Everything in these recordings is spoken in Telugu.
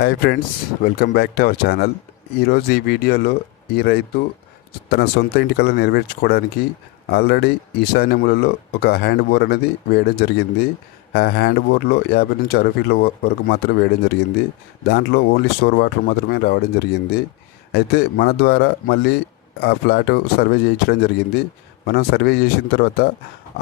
Hi friends welcome back to our channel ఈరోజు ఈ వీడియోలో ఈ రైతు తన సొంత ఇంటి కళ నెరవేర్చుకోవడానికి ఆల్రెడీ ఈశాన్యములలో ఒక హ్యాండ్ బోర్ అనేది వేయడం జరిగింది. ఆ హ్యాండ్ బోర్లో యాభై నుంచి అరవై ఫీట్ల వరకు మాత్రమే వేయడం జరిగింది. దాంట్లో ఓన్లీ స్టోర్ వాటర్ మాత్రమే రావడం జరిగింది. అయితే మన ద్వారా మళ్ళీ ఆ ఫ్లాట్ సర్వే చేయించడం జరిగింది. మనం సర్వే చేసిన తర్వాత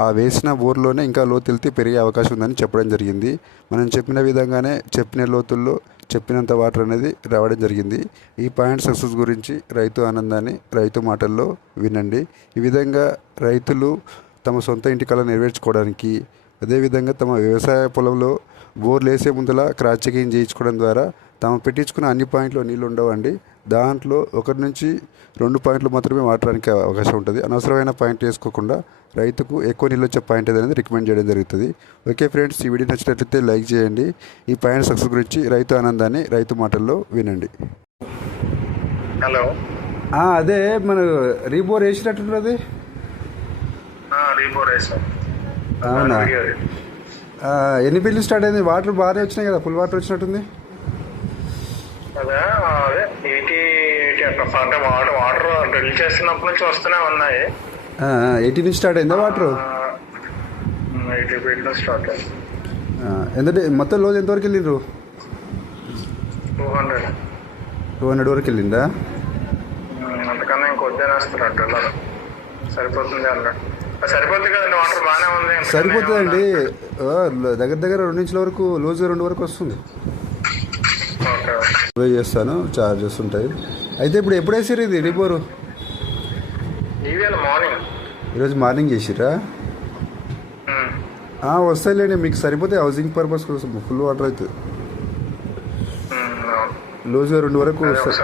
ఆ వేసిన బోర్లోనే ఇంకా లోతు వెళ్తే పెరిగే అవకాశం ఉందని చెప్పడం జరిగింది. మనం చెప్పిన విధంగానే చెప్పిన లోతుల్లో చెప్పినంత వాటర్ అనేది రావడం జరిగింది. ఈ పాయింట్ సక్సెస్ గురించి రైతు ఆనందాన్ని రైతు మాటల్లో వినండి. ఈ విధంగా రైతులు తమ సొంత ఇంటి కళ నెరవేర్చుకోవడానికి అదేవిధంగా తమ వ్యవసాయ పొలంలో బోర్లు వేసే ముందల క్రాస్ చెకింగ్ చేయించుకోవడం ద్వారా తాము పెట్టించుకున్న అన్ని పాయింట్లో నీళ్ళు ఉండవండి. దాంట్లో ఒకటి నుంచి రెండు పాయింట్లు మాత్రమే వాడడానికి అవకాశం ఉంటుంది. అనవసరమైన పాయింట్ వేసుకోకుండా రైతుకు ఎక్కువ నీళ్ళు వచ్చే పాయింట్ అనేది రికమెండ్ చేయడం జరుగుతుంది. ఓకే ఫ్రెండ్స్ ఈ వీడియో నచ్చినట్లయితే లైక్ చేయండి. ఈ పాయింట్ సక్సెస్ గురించి రైతు ఆనందాన్ని రైతు మాటల్లో వినండి. హలో. అదే మన రీబోర్ వేసినట్టున్నది అవునా. ఎన్ని బిల్లు స్టార్ట్ అయింది? వాటర్ బాగానే వచ్చినాయి కదా? ఫుల్ వాటర్ వచ్చినట్టుంది? అదే అదే ఎయిటీ ఎయిటీ అట్లా అంటే వాటర్ వాటర్ డ్రిల్ చేస్తున్నప్పటి నుంచి వస్తూనే ఉన్నాయి. ఎయిటీ నుంచి స్టార్ట్ అయిందా వాటర్? ఎయిటీ ఫీట్ నుంచి స్టార్ట్ అయింది. ఎందుకంటే మొత్తం రోజు ఎంతవరకు వెళ్ళిండ్రు? Two hundred. టూ హండ్రెడ్ వరకు వెళ్ళిందా? అంతకన్నా ఇంకొద్దే వేస్తారు డ్రిల్ సరిపోతుంది అన్నాడు అది సరిపోతుంది కదండి వాటర్ బాగానే ఉంది. అంతకన్నా సరిపోతుందండి దగ్గర దగ్గర రెండు ఇంచుల వరకు లోజు రెండు వరకు వస్తుంది. పే చేస్తాను చార్జెస్ ఉంటాయి. అయితే ఇప్పుడు ఎప్పుడు వేసారు ఇది రిపోరు? మార్నింగ్ ఈరోజు మార్నింగ్ చేసిరా వస్తాయిలేండి మీకు సరిపోతే హౌసింగ్ పర్పస్ కోసం ఫుల్ వాటర్ అవుతుంది లోజుగా రెండు వరకు వస్తాయి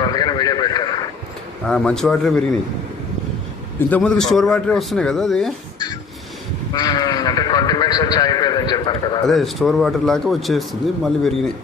మంచి వాటరే పెరిగినాయి. ఇంతకుముందుకు స్టోర్ వాటరే వస్తున్నాయి కదా అది? కదా. అదే స్టోర్ వాటర్ లాగా వచ్చేస్తుంది మళ్ళీ పెరిగినాయి.